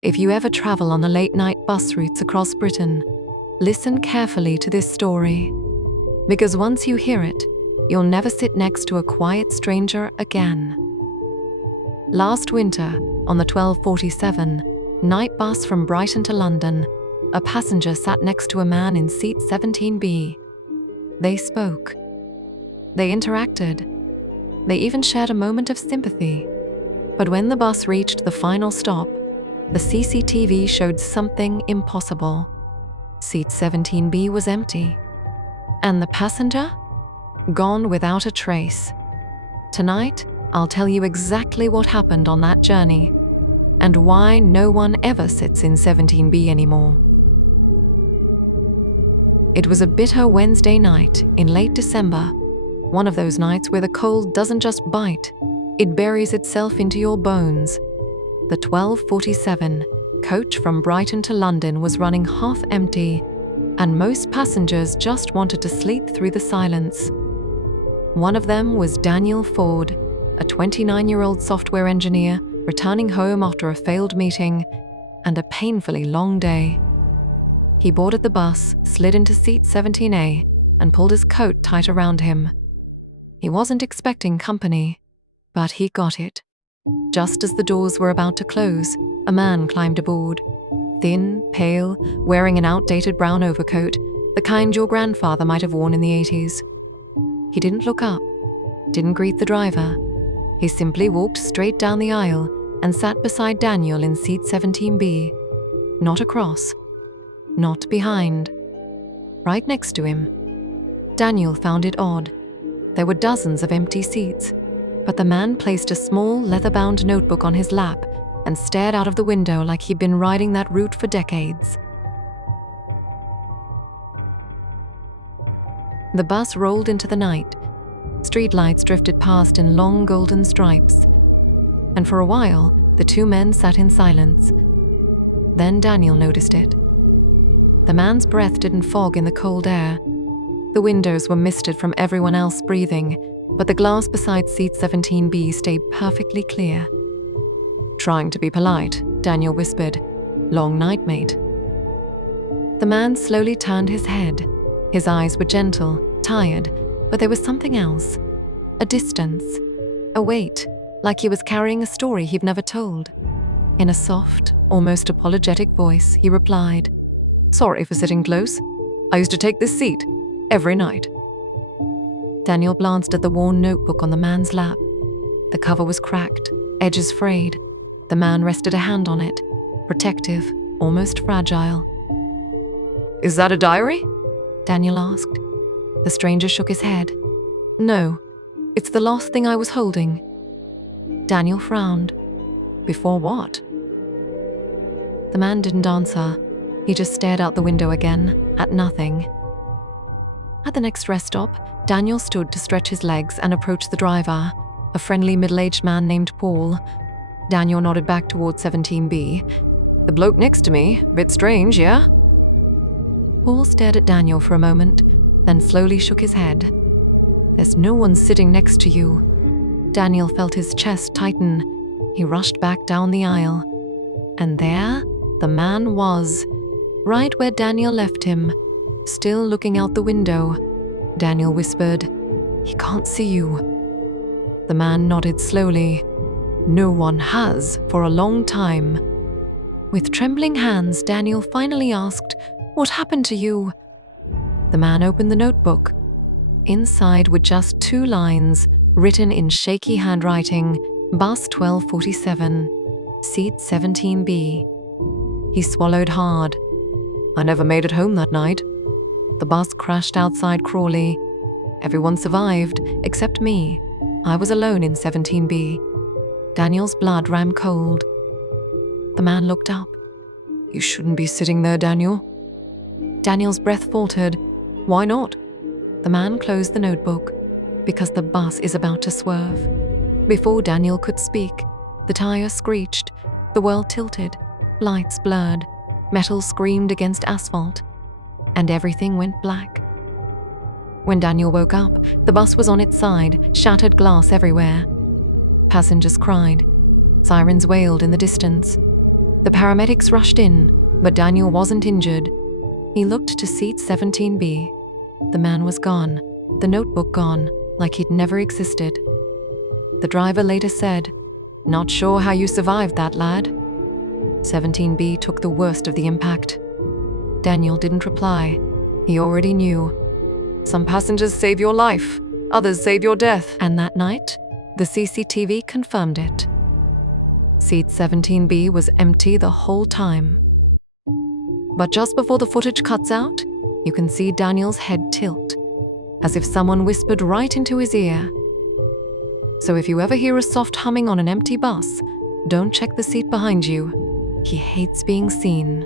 If you ever travel on the late-night bus routes across Britain, listen carefully to this story, because once you hear it, you'll never sit next to a quiet stranger again. Last winter, on the 12:47 night bus from Brighton to London, a passenger sat next to a man in seat 17B. They spoke. They interacted. They even shared a moment of sympathy. But when the bus reached the final stop, the CCTV showed something impossible. Seat 17B was empty. And the passenger? Gone without a trace. Tonight, I'll tell you exactly what happened on that journey and why no one ever sits in 17B anymore. It was a bitter Wednesday night in late December, one of those nights where the cold doesn't just bite, it buries itself into your bones. The 12:47 coach from Brighton to London was running half empty, and most passengers just wanted to sleep through the silence. One of them was Daniel Ford, a 29-year-old software engineer returning home after a failed meeting and a painfully long day. He boarded the bus, slid into seat 17A, and pulled his coat tight around him. He wasn't expecting company, but he got it. Just as the doors were about to close, a man climbed aboard. Thin, pale, wearing an outdated brown overcoat, the kind your grandfather might have worn in the 80s. He didn't look up, didn't greet the driver. He simply walked straight down the aisle and sat beside Daniel in seat 17B. Not across, not behind, right next to him. Daniel found it odd. There were dozens of empty seats, but the man placed a small leather-bound notebook on his lap and stared out of the window like he'd been riding that route for decades. The bus rolled into the night. Streetlights drifted past in long golden stripes, and for a while, the two men sat in silence. Then Daniel noticed it. The man's breath didn't fog in the cold air. The windows were misted from everyone else breathing, but the glass beside seat 17B stayed perfectly clear. Trying to be polite, Daniel whispered, "Long night, mate." The man slowly turned his head. His eyes were gentle, tired, but there was something else. A distance, a weight, like he was carrying a story he'd never told. In a soft, almost apologetic voice, he replied, "Sorry for sitting close. I used to take this seat every night." Daniel glanced at the worn notebook on the man's lap. The cover was cracked, edges frayed. The man rested a hand on it, protective, almost fragile. "Is that a diary?" Daniel asked. The stranger shook his head. "No, it's the last thing I was holding." Daniel frowned. "Before what?" The man didn't answer. He just stared out the window again, at nothing. At the next rest stop, Daniel stood to stretch his legs and approach the driver, a friendly middle-aged man named Paul. Daniel nodded back towards 17B. "The bloke next to me, bit strange, yeah?" Paul stared at Daniel for a moment, then slowly shook his head. "There's no one sitting next to you." Daniel felt his chest tighten. He rushed back down the aisle. And there, the man was, right where Daniel left him, still looking out the window. Daniel whispered, "He can't see you." The man nodded slowly. "No one has for a long time." With trembling hands, Daniel finally asked, "What happened to you?" The man opened the notebook. Inside were just 2 lines, written in shaky handwriting, "Bus 12:47, seat 17B." He swallowed hard. "I never made it home that night. The bus crashed outside Crawley. Everyone survived, except me. I was alone in 17B. Daniel's blood ran cold. The man looked up. "You shouldn't be sitting there, Daniel." Daniel's breath faltered. "Why not?" The man closed the notebook. "Because the bus is about to swerve." Before Daniel could speak, the tire screeched, the world tilted, lights blurred, metal screamed against asphalt, and everything went black. When Daniel woke up, the bus was on its side, shattered glass everywhere. Passengers cried. Sirens wailed in the distance. The paramedics rushed in, but Daniel wasn't injured. He looked to seat 17B. The man was gone, the notebook gone, like he'd never existed. The driver later said, "Not sure how you survived that, lad." 17B took the worst of the impact. Daniel didn't reply. He already knew. Some passengers save your life, others save your death. And that night, the CCTV confirmed it. Seat 17B was empty the whole time. But just before the footage cuts out, you can see Daniel's head tilt, as if someone whispered right into his ear. So if you ever hear a soft humming on an empty bus, don't check the seat behind you. He hates being seen.